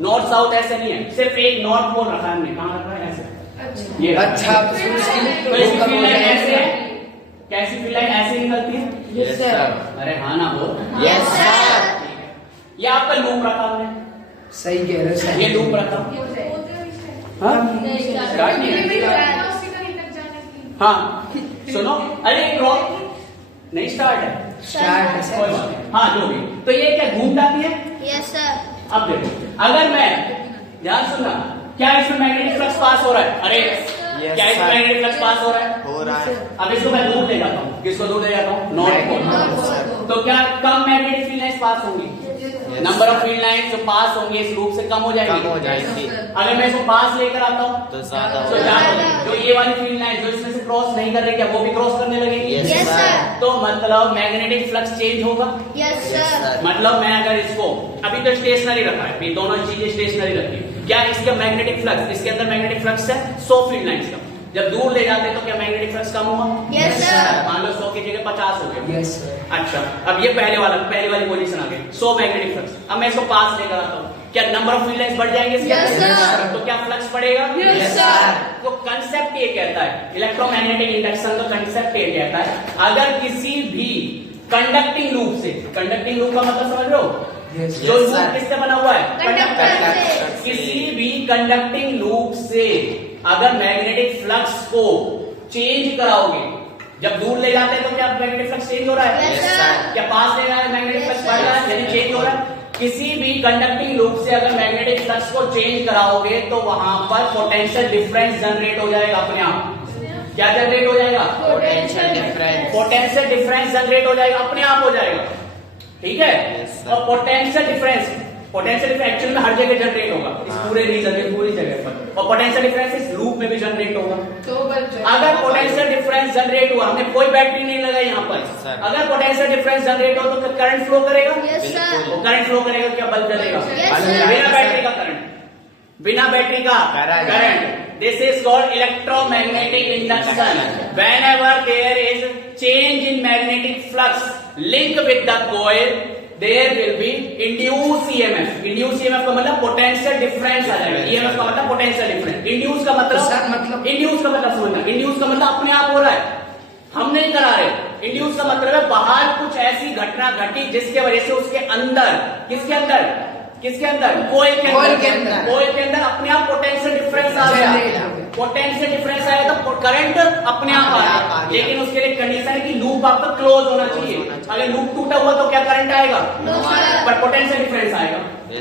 North south ऐसे नहीं है, सिर्फ एक नॉर्थ पोल रखा है हमने। कहाँ रखा है? ऐसे। ये अच्छा, तो इसकी फील्ड लाइन ऐसे है। कैसी फील्ड लाइन ऐसे निकलती है? Yes sir. अरे हाँ ना बोल। Yes sir. ये आपका लूप रखा हमने, सही कह रहे हो सर। ये लूप रखा। हाँ स्टार्ट नहीं है। हाँ सुनो, अरे क्रॉप नहीं स्टार्ट है। स्टार्ट है कोई सर। बात नहीं। हाँ जो भी, तो ये क्या घूम जाती है? Yes sir. अब देखो, अगर मैं ध्यान सुनना, क्या इसमें मैग्नेटिक फ्लक्स पास हो रहा है? अरे क्या इसमें मैग्नेटिक फ्लक्स पास हो रहा है? हो रहा है। अब इसको मैं दूर ले जाता हूँ। किसको दूर ले जाता हूँ? North pole. तो क्या कम मैग्नेटिक फील्ड लाइंस पास होंगी? नंबर ऑफ फील्ड लाइंस जो पास होंगे इस लूप से कम हो जाएगी। कम हो जाएगी। अगर मैं इसको पास लेकर आता हूँ तो ज्यादा तो ज्यादा। जो ये वाली फील्ड लाइन जो इसमें से क्रॉस नहीं कर रही, क्या वो भी क्रॉस करने लगेगी? Yes sir. तो मतलब मैग्नेटिक फ्लक्स चेंज होगा। Yes sir. मतलब मैं अगर इसको अभी तो स्टेशनरी रखा है, ये दोनों चीजें स्टेशनरी रखी है। क्या इसका मैग्नेटिक फ्लक्स, इसके अंदर मैग्नेटिक फ्लक्स है 100 फील्ड लाइंस का। जब दूर ले जाते तो क्या मैग्नेटिक फ्लक्स कम हुआ? Yes sir. मान लो 100 की जगह 50 हो गया। Yes sir. अच्छा, अब ये पहली वाली पोजीशन आ गई 100 मैग्नेटिक फ्लक्स। अब मैं इसको पास लेकर आता हूँ, क्या नंबर ऑफ फील्ड लाइंस बढ़ जाएंगे? Yes, sir. तो क्या फ्लक्स बढ़ेगा? Yes, sir. तो कंसेप्ट ये कहता है, इलेक्ट्रोमैग्नेटिक इंडक्शन का कंसेप्ट ये कहता है, अगर किसी भी कंडक्टिंग लूप से, कंडक्टिंग लूप का मतलब समझ रहे हो? Yes, जो yes, लूप sir. किससे बना हुआ है? कंडक्टर से। किसी भी कंडक्टिंग लूप से अगर मैग्नेटिक फ्लक्स को चेंज कराओगे, जब दूर ले जाते हैं तो क्या मैग्नेटिक फ्लक्स चेंज हो रहा है? Yes, sir. क्या पास ले जाए मैग्नेटिक फ्लक्स बढ़ रहा है यानी चेंज हो रहा है? किसी भी कंडक्टिंग लूप से अगर मैग्नेटिक फ्लक्स को चेंज कराओगे तो वहां पर पोटेंशियल डिफरेंस जनरेट हो जाएगा अपने आप। क्या जनरेट हो जाएगा? Potential difference. Potential difference generate हो जाएगा, अपने आप हो जाएगा। ठीक है? Yes, sir. और पोटेंशियल डिफरेंस एक्चुअली में हर जगह जनरेट होगा, इस पूरे रीजन में, पूरी जगह पर। और पोटेंशियल डिफरेंस इस लूप में भी जनरेट होगा। अगर पोटेंशियल डिफरेंस जनरेट हुआ, हमने कोई बैटरी नहीं लगाई यहाँ पर, Sir. अगर पोटेंशियल डिफरेंस जनरेट हो तो करंट फ्लो करेगा। Yes sir. वो करंट फ्लो करेगा, क्या बल्ब जलेगा? Yes, sir. बिना बैटरी का करंट, बिना बैटरी का Current. Current. This is called electromagnetic induction. Whenever there is change in magnetic flux linked with the coil, there will be induced EMF। induced EMF का मतलब potential difference आ जाएगा। EMF का मतलब potential difference. Induce का मतलब induce का मतलब समझना, इंड्यूस का मतलब अपने आप हो रहा है, हम नहीं करा रहे। इंड्यूस का मतलब है बाहर कुछ ऐसी घटना घटी जिसके वजह से उसके अंदर, किसके अंदर कोयल के अंदर अपने आप पोटेंशियल डिफरेंस आ गया। पोटेंशियल डिफरेंस आया तो करंट अपने आप आ गया, लेकिन उसके लिए कंडीशन है कि लूप आपका क्लोज होना चाहिए। अगर लूप टूटा हुआ तो क्या करंट आएगा? पर पोटेंशियल डिफरेंस आएगा।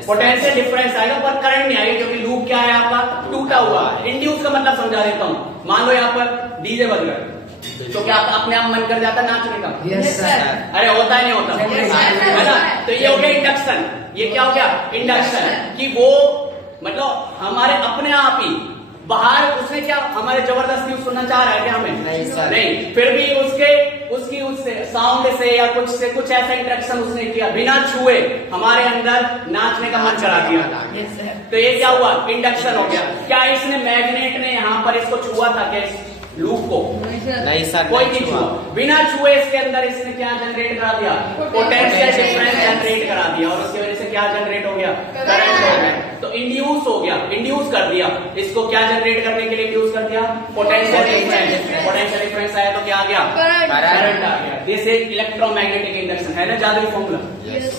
पोटेंशियल डिफरेंस आएगा पर करंट नहीं आएगा, क्योंकि लूप क्या है आपका? टूटा हुआ। इंड्यूस का मतलब समझा देता हूँ। मान लो यहाँ पर डीजे बज रहा है, तो क्या अपने आप मन कर जाता है नाचने का? Yes sir. अरे होता है नहीं होता? है ना? तो ये हो गया इंडक्शन। ये क्या हो गया? इंडक्शन। कि वो मतलब हमारे अपने आप ही बाहर, उसने क्या हमारे जबरदस्ती सुनना चाह रहा है क्या हमें? नहीं, फिर भी उससे साउंड से या कुछ ऐसा इंटरेक्शन उसने किया, बिना छुए हमारे अंदर नाचने का मन करा दिया। तो ये क्या हुआ? इंडक्शन हो गया। क्या इसने मैग्नेट ने यहाँ पर इसको छुआ था क्या, लूप को? नहीं सर, कोई नहीं छुआ। बिना छुए इसके अंदर इसने क्या जनरेट करा दिया? पोटेंशियल डिफरेंस जनरेट करा दिया, और उसकी वजह से क्या जनरेट हो गया? करंट हो गया। तो इंड्यूस हो गया, इंड्यूस कर दिया इसको। क्या जनरेट करने के लिए इंड्यूस कर दिया? Potential difference. पोटेंशियल डिफरेंस आया तो क्या आ गया? करंट आ गया। This is electromagnetic induction. है ना जादुई फॉर्मूला?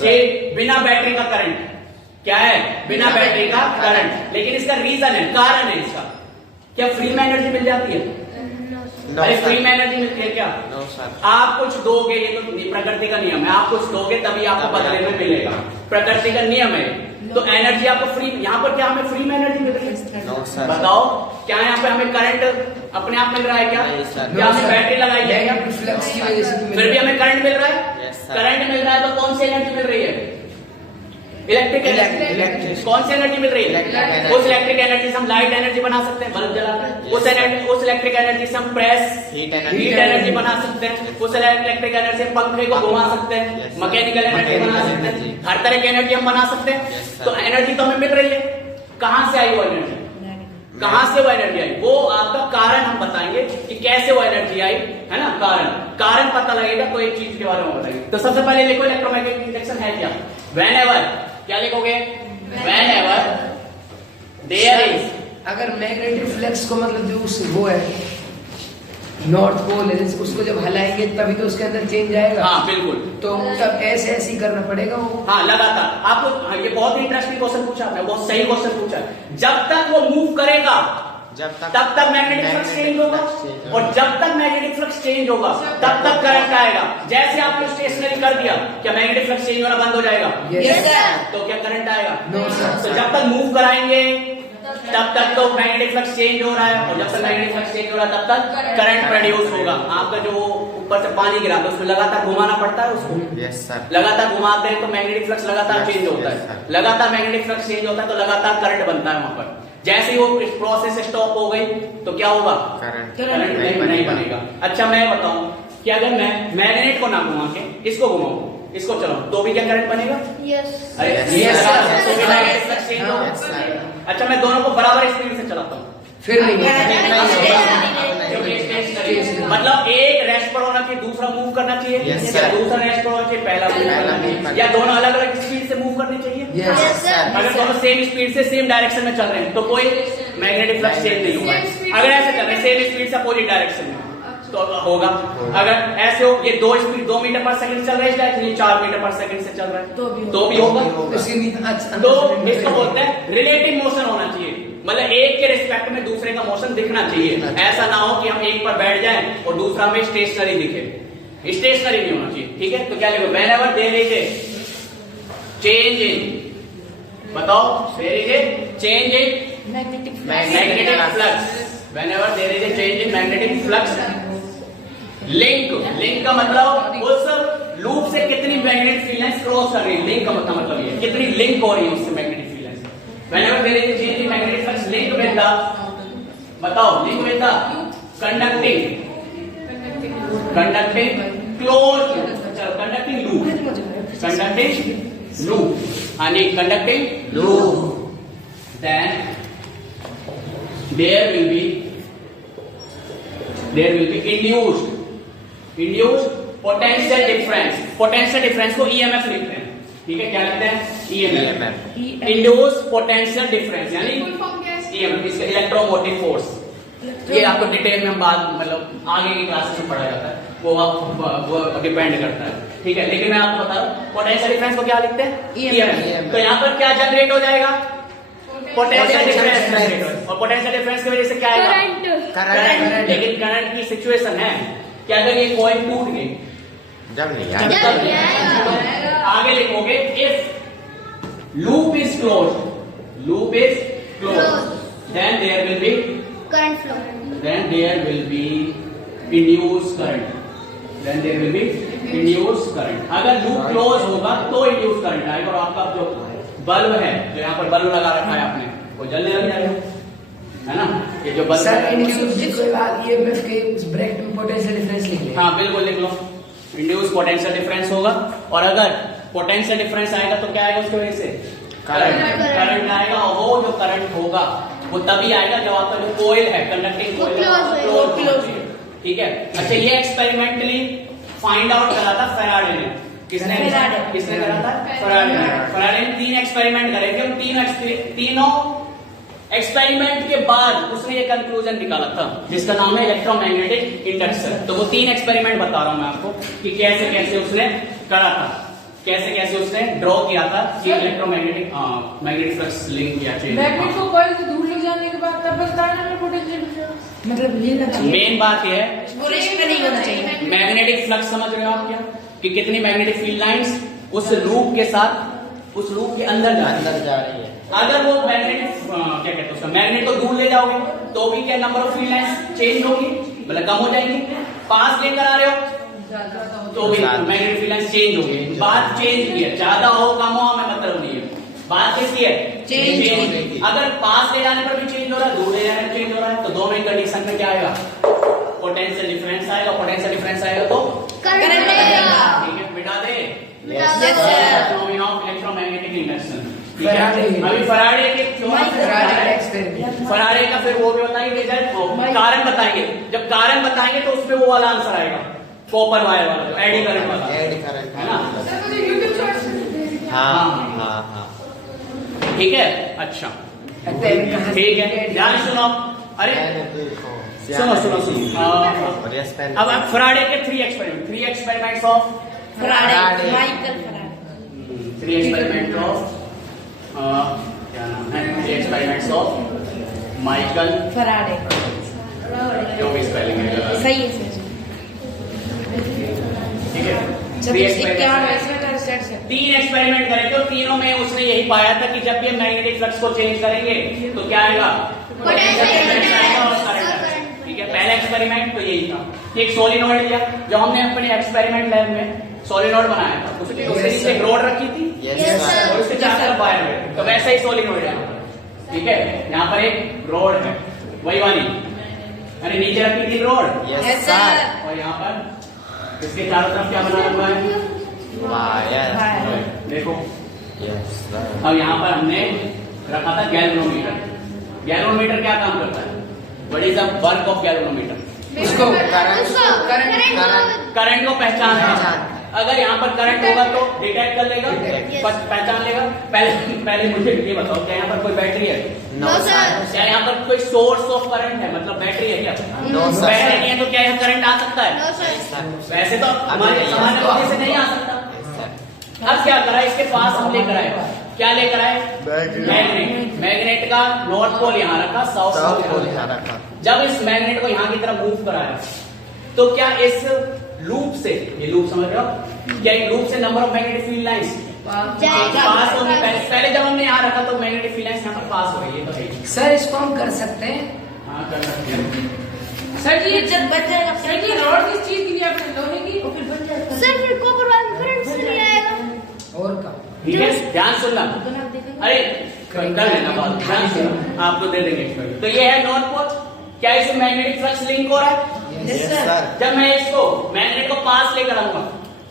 ये बिना बैटरी का करंट। क्या है? बिना बैटरी का करंट। लेकिन इसका रीजन है, कारण है इसका। क्या फ्री में एनर्जी मिल जाती है? अरे फ्री में एनर्जी मिलती है क्या? No sir. आप कुछ दोगे, ये तो प्रकृति का नियम है, आप कुछ दोगे तभी आपको बदले में मिलेगा, प्रकृति का नियम है। तो एनर्जी आपको फ्री, यहाँ पर क्या हमें फ्री में एनर्जी मिल रही है? No sir. बताओ, क्या यहाँ पे हमें करंट अपने आप मिल रहा है क्या? क्या हमने बैटरी लगाई है क्या? फ्लक्स की वजह से फिर भी हमें करंट मिल रहा है। Yes, sir. करंट मिल रहा है तो कौन सी एनर्जी मिल रही है? Electric energy. कौन सी एनर्जी मिल रही है? उस इलेक्ट्रिक एनर्जी से हम लाइट एनर्जी बना सकते हैं, बल्ब जलाकर। उस इलेक्ट्रिक एनर्जी से हम प्रेस हीट एनर्जी बना सकते हैं। उस इलेक्ट्रिक एनर्जी से पंखे को घुमा सकते हैं, मैकेनिकल एनर्जी बना सकते हैं, हर तरह की एनर्जी हम बना सकते हैं। तो एनर्जी तो हमें मिल रही है। कहां से आई वो एनर्जी? कहां से वो एनर्जी आई? वो आपका कारण हम बताएंगे कि कैसे वो एनर्जी आई, है ना? कारण पता लगेगा तो एक चीज के बारे में बताएंगे। तो सबसे पहले देखो इलेक्ट्रोमैग्नेटिक इंडक्शन है क्या? Whenever, क्या लिखोगे? Whenever देयर इज, अगर मैग्नेटिक फ्लक्स को मतलब जो वो है नॉर्थ पोल है, उसको जब हलाएंगे तभी तो उसके अंदर चेंज आएगा। हाँ बिल्कुल, तो तब ऐसे ऐसे ही करना पड़ेगा वो। हाँ लगातार आपको, हाँ, ये बहुत इंटरेस्टिंग क्वेश्चन पूछा आपने, बहुत सही क्वेश्चन पूछा। जब तक वो मूव करेगा तब तक मैग्नेटिक फ्लक्स चेंज होगा, और जब तक मैग्नेटिक फ्लक्स चेंज होगा तब तक करंट आएगा। जैसे आपने स्टेशनरी कर दिया, क्या मैग्नेटिक फ्लक्स चेंज होना बंद हो जाएगा? Yes, sir. तो क्या करंट आएगा? No, sir. तो जब तक मूव कराएंगे तब तक तो मैग्नेटिक फ्लक्स चेंज हो रहा है, और जब तक मैग्नेटिक फ्लक्स चेंज हो रहा है तब तक करंट प्रोड्यूस होगा। आपका जो ऊपर से पानी गिरा तो उसमें लगातार घुमाना पड़ता है उसको। Yes sir. लगातार घुमाते हैं तो मैग्नेटिक फ्लक्स लगातार Yes, चेंज होता yes, है। sir. लगातार मैग्नेटिक फ्लक्स चेंज होता है तो लगातार करंट बनता है वहां पर। जैसे ही वो प्रोसेस स्टॉप हो गई तो क्या होगा? करंट करंट नहीं बनेगा। अच्छा मैं बताऊं कि अगर मैं मैग्नेट को ना घुमा के इसको घुमाऊं, इसको चलाऊं, तो भी क्या करंट बनेगा? यस अरे Yes, yes, sir. sir. तो भी मैग्नेटिक फ्लक्स चेंज होगा। Yes, sir. अच्छा मैं दोनों को बराबर स्पीड से चलाता हूं, फिर नहीं मतलब एक रेस्ट पर होना चाहिए, दूसरा मूव करना चाहिए, Yes, या sir. दूसरा रेस्ट पर होना चाहिए, पहला मूव पहला करना move चाहिए, करना या दोनों अलग अलग स्पीड से मूव करनी चाहिए। Yes. Yes sir. अगर दोनों सेम स्पीड से सेम डायरेक्शन में चल रहे हैं तो कोई मैग्नेटिक फ्लक्स चेंज नहीं होगा। अगर ऐसे चल रहे हैं सेम स्पीड से अपोजिट डायरेक्शन में तो होगा। अगर ऐसे हो, ये 2 मीटर पर सेकंड चल रहा है, डायरेक्शन 4 मीटर पर सेकंड से चल रहा है तो भी होगा। तो इसको बोलते हैं रिलेटिव मोशन होना चाहिए, मतलब एक के रिस्पेक्ट में दूसरे का मोशन दिखना चाहिए। ऐसा ना हो कि हम एक पर बैठ जाएं और दूसरा में स्टेशनरी दिखे, स्टेशनरी नहीं होना चाहिए। ठीक है, तो क्या लिखो? Whenever there is a change in, बताओ, there is a change in magnetic flux, whenever there is a change in magnetic flux, link का मतलब उस लूप से कितनी मैग्नेटिक फील्ड लाइंस क्रॉस कर रही है। लिंक का मतलब ये कितनी लिंक हो रही है उससे magnetic field lines. Whenever there is a change in magnetic flux link with the, बताओ, link with the conducting close, conducting loop आणि conducting loop, then there will be induced potential difference को EMF लिखते हैं। ठीक है, क्या लिखते हैं? EMF, induced potential difference यानी EMF, इसका इलेक्ट्रोमोटिव फोर्स। ये आपको डिटेल में हम बाद मतलब आगे की क्लासेस में पढ़ा जाता है, वो डिपेंड करता है। ठीक है, लेकिन मैं आपको बता रहा हूँ पोटेंशियल डिफरेंस को क्या लिखते हैं? EMF। तो यहाँ पर क्या जनरेट हो जाएगा? पोटेंशियल डिफरेंस, और पोटेंशियल डिफरेंस की वजह से क्या आएगा? करंट। लेकिन करंट की सिचुएशन है कि अगर ये कॉइल टूट गई, जब नहीं आगे लिखोगे if loop is close, then there will be current flow, induced current, अगर लूप क्लोज होगा तो इंड्यूस करंट आएगा, और आपका जो बल्ब है, जो यहाँ पर बल्ब लगा रखा है आपने, वो जलने लग जाएगा, है ना? ये जो बल्ब सर इंड्यूस के बाद ईएमएफ के उस ब्रैकेट में पोटेंशियल डिफरेंस लिख लें। हाँ बिल्कुल लिख लो, इंड्यूस पोटेंशियल डिफरेंस होगा, और अगर पोटेंशियल डिफरेंस आएगा तो क्या आएगा उसकी वजह से? करंट आएगा, और वो जो करंट होगा वो तभी आएगा जब आपका जो कोयल है, कंडक्टिंग कोयल क्लोज। ठीक है, अच्छा ये एक्सपेरिमेंटली फाइंड आउट करा था फेराडे ने। किसने करा था? फेराडे ने 3 एक्सपेरिमेंट करे थे, उन तीनों एक्सपेरिमेंट के बाद उसने ये कंक्लूजन निकाला था जिसका नाम है इलेक्ट्रोमैग्नेटिक इंडक्शन। तो वो 3 एक्सपेरिमेंट बता रहा हूं मैं आपको कि कैसे कैसे उसने करा था, कैसे कैसे उसने ड्रॉ किया था कि इलेक्ट्रोमैग्नेटिक मैग्नेटिक फ्लक्स लिंक किया चाहिए। मैग्नेट को कॉइल से दूर ले जाने के बाद तब बनता है ना पोटेंशियल डिफरेंस, मतलब ये लगा। मेन बात ये है नहीं होना चाहिए। मैग्नेटिक फ्लक्स समझ रहे हो आप क्या, कि कितनी मैग्नेटिक फील्ड लाइंस उस लूप के साथ, उस लूप के अंदर जा रही है। अगर वो मैग्नेटिक क्या कहते हैं उसका, मैग्नेट को दूर ले जाओगे तो भी क्या number of field lines change होगी, मतलब कम हो जाएगी। पास लेकर आ रहे हो तो भी मैग्नेटिक फील्ड लाइंस चेंज होगी। बात चेंज की है, ज्यादा हो कम हो हमें मतलब नहीं है, बात किसकी है? चेंज। अगर पास ले जाने पर भी चेंज हो रहा है, दूर ले जाने पर चेंज हो रहा है, तो दोनों कंडीशन में क्या आएगा? पोटेंशियल डिफरेंस आएगा। पोटेंशियल डिफरेंस आएगा तो करंट आएगा। ठीक है, मिटा दे। Yes, sir. Electromagnetic induction. Faraday. अभी फैराडे के फैराडे का फिर वो भी बताएंगे, कारण बताएंगे। जब कारण बताएंगे तो उसमें वो वाला आंसर आएगा, कॉपर वायर वाला, जो एडी करंट वाला, एडी करंट है ना? सर मुझे यूट्यूब शॉर्ट्स में हाँ। ठीक है, अच्छा ठीक है, ध्यान सुनो। अरे सुनो सुनो सुनो। अब फराडे के 3 experiments of Faraday, Michael Faraday. 3 experiment of क्या नाम है, 3 एक्सपेरिमेंट्स ऑफ माइकल फराडे। जो भी स्पेलिंग है सही है सर। ठीक है। जब 3 51 इसमें का सेट से 3 एक्सपेरिमेंट करे तो तीनों में उसने यही पाया था कि जब ये मैग्नेटिक फ्लक्स को चेंज करेंगे तो क्या आएगा, ठीक है। पहला एक्सपेरिमेंट तो यही था कि एक सोलिनॉइड लिया, जो हमने अपने एक्सपेरिमेंट लैब में सोलिनॉइड बनाया था, उसके नीचे एक रॉड रखी थी और उसके चारों तरफ वायर है, तो वैसा ही सोलिनॉइड है। ठीक है, यहाँ पर एक रॉड है वही वाली, अरे नीचे रखी थी रॉड, यस सर। और यहाँ पर इसके चारों तरफ क्या बना हुआ है, वायर। देखो। Yes sir. अब यहाँ पर हमने रखा था गैल्वेनोमीटर। गैल्वेनोमीटर क्या काम करता है, what is the work of galvanometer? उसको करंट को पहचानना। अगर यहाँ पर करंट होगा तो डिटेक्ट कर लेगा, पहचान लेगा। पहले मुझे ये बताओ, क्या यहाँ पर कोई बैटरी है? No sir. क्या यहाँ पर कोई सोर्स ऑफ करंट है, मतलब बैटरी है क्या? No sir. बैटरी नहीं है तो क्या यहाँ करंट आ सकता है? No sir. वैसे तो हमारे सामान्य बुद्धि से नहीं आ सकता। अब क्या करा, इसके पास हम लेकर आए, क्या लेकर आए, मैग्नेट। मैग्नेट का नॉर्थ पोल यहाँ रखा, साउथ पोल यहाँ रखा। जब इस मैग्नेट को यहाँ की तरफ मूव कराया तो क्या इस लूप से, ये लूप समझ रहे हो, क्या एक लूप से number of magnetic field lines pass होगी? पहले जब हमने यहाँ रखा तो मैग्नेटिक फील्ड लाइंस यहाँ पर पास हो गई, ये तो है। सर इसको हम कर सकते हैं। हाँ कर सकते हैं। सर जी जब बच जाएगा सर जी रॉड किस चीज की लिए आपने, लोहे की? वो फिर बन जाएगा सर। फिर कॉपर वाला करंट से नहीं आएगा। और का ठीक है, ध्यान सुनना। तो आप देखेंगे। अरे कर लेना बात, ध्यान सुनना, आपको दे देंगे experiment। तो ये है नॉर्थ पोल, क्या इसमें मैग्नेटिक फ्लक्स लिंक हो रहा है? Yes sir. जब मैं इसको मैग्नेट को पास लेकर आऊंगा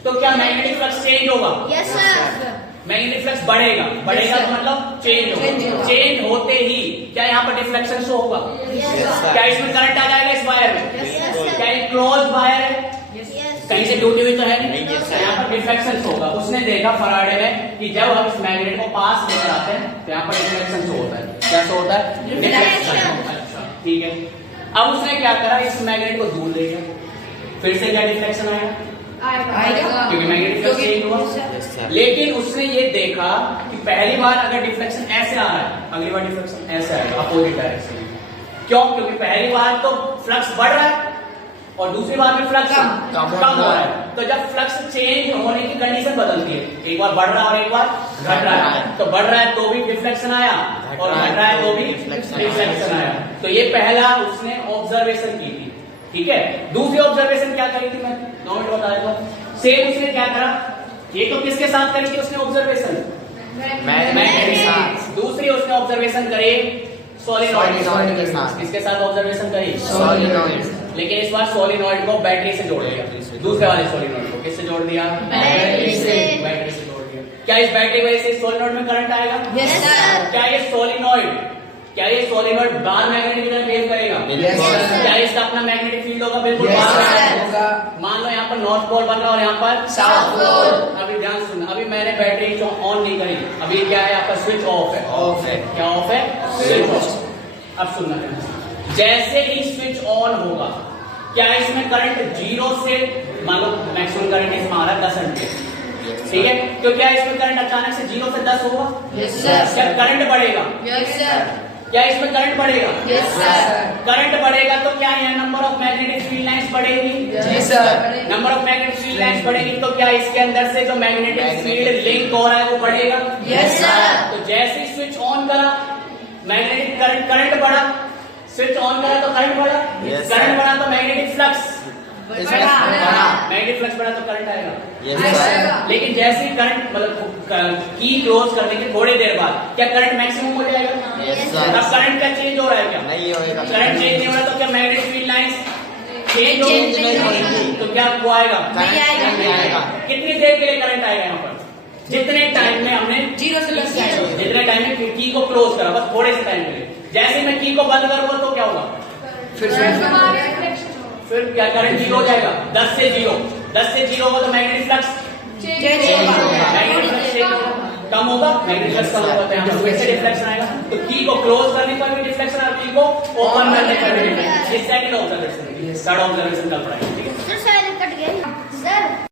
तो क्या मैग्नेटिक फ्लक्स चेंज होगा? Yes sir. मैग्नेटिक फ्लक्स बढ़ेगा, बढ़ेगा तो मतलब चेंज होगा। चेंज होते ही क्या यहाँ पर डिफ्लेक्शन शो होगा? यस क्या इसमें करंट आ जाएगा इस वायर में? यस क्या ये क्लोज वायर है, यस कहीं से टूटी हुई तो है नहीं? नहीं, सर। यहाँ पर डिफ्लेक्शन होगा। उसने देखा फराडे में कि जब हम इस मैग्नेट को पास लेकर आते हैं तो यहाँ पर डिफ्लेक्शन शो होता है। क्या शो होता है? Reflection। अच्छा ठीक है। अब उसने क्या करा, इस मैग्नेट को दूर ले गया, फिर से क्या डिफ्लेक्शन आएगा? आएगा। क्योंकि मैग्नेटिक फ्लक्स चेंज हुआ। Yes sir. लेकिन उसने ये देखा कि पहली बार अगर डिफ्लेक्शन ऐसे आ रहा है, अगली बार डिफ्लेक्शन ऐसे आएगा, अपोजिट डायरेक्शन में। क्यों? क्योंकि पहली बार तो फ्लक्स बढ़ रहा है और दूसरी बार में फ्लक्स कम हो रहा है। तो जब फ्लक्स चेंज होने की कंडीशन बदलती है, एक बार बढ़ रहा है और एक बार घट रहा है, तो बढ़ रहा है तो भी डिफ्लेक्शन आया और घट रहा है तो भी डिफ्लेक्शन आया। तो ये पहला उसने ऑब्जर्वेशन की थी। ठीक है, दूसरी ऑब्जर्वेशन क्या करी थी, मैं 2 मिनट बता देता हूँ। सेम उसने क्या करा, ये तो किसके साथ करी थी उसने ऑब्जर्वेशन, मैग्नेट के साथ। दूसरी उसने ऑब्जर्वेशन करी सोलिनॉइड के साथ। किसके साथ ऑब्जर्वेशन करी? सोलिनॉइड। लेकिन इस बार सोलिनॉइड को बैटरी से जोड़ दिया, दूसरे वाले सोलिनॉइड को किससे जोड़ दिया? बैटरी से। बैटरी से जोड़ दिया। क्या इस बैटरी वजह से सोलिनॉइड में करंट आएगा? Yes sir. क्या ये सोलिनॉइड बाहर मैग्नेटिक की तरह बिहेव करेगा? Yes, sir. क्या इसका अपना मैग्नेटिक फील्ड होगा? बिल्कुल Yes, बाहर sir. आएगा। होगा। मान लो यहाँ पर नॉर्थ पोल बन रहा है और यहाँ पर साउथ पोल। अभी ध्यान सुनना, अभी मैंने बैटरी को ऑन नहीं करी, अभी क्या है यहाँ पर स्विच ऑफ है। ऑफ है। क्या ऑफ है? Switch off. अब सुनना ध्यान। जैसे ही स्विच ऑन होगा क्या इसमें करंट 0 से, मान लो मैक्सिमम करंट इसमें आ रहा है 10 एम्पीयर, ठीक है, तो क्या इसमें करंट अचानक से 0 से 10 होगा? Yes sir. क्या करंट बढ़ेगा? Yes sir. क्या इसमें करंट बढ़ेगा? Yes sir. करंट बढ़ेगा तो क्या है, number of magnetic field lines बढ़ेगी। जी sir. Number of magnetic field lines बढ़ेगी तो क्या इसके अंदर से जो मैग्नेटिक फील्ड लिंक हो रहा है वो बढ़ेगा। Yes sir. तो जैसे ही स्विच ऑन करा मैग्नेटिक करंट बढ़ा, स्विच ऑन करा तो करंट बढ़ा, Yes, करंट sir. बढ़ा तो मैग्नेटिक फ्लक्स बढ़ा। मैग्नेटिक फ्लक्स बढ़ा तो करंट आएगा। Yes sir. लेकिन जैसे ही करंट मतलब की क्लोज करने के थोड़ी देर बाद क्या करंट मैक्सिमम हो जाएगा? यस तब सर। करंट क्या चेंज हो रहा है? क्या नहीं होएगा। करंट चेंज नहीं हो रहा तो क्या magnetic field lines change Change नहीं होगी? होगी। तो क्या आपको आएगा? नहीं आएगा। नहीं आएगा। कितनी देर के लिए करंट आएगा यहाँ पर? जितने टाइम में हमने 0 से 10 जाएगा। जितने टाइम में की को क्लोज करा, बस थोड़े से टाइम के लिए। जैसे ही मैं की को बंद करूंगा तो क्या होगा? फिर फिर क्या करंट 0 हो जाएगा? 10 से 0 होगा तो मैग्नेटिक फ्लक्स चेंज होगा। मैग्नेटिक फ्लक्स चेंज होगा। कम होगा, मैग्नेटिक फ्लक्स कम होगा, तो यहाँ पर फिर से डिफ्लेक्शन आएगा। तो की को क्लोज करने पर भी डिफ्लेक्शन और की को ओपन करने पर भी डिफ्लेक्शन। ये सेकंड ऑब्जर्वेशन, थर्ड ऑब्जर्वेशन कल पढ़ाएंगे, ठीक है। सर कट गया सर।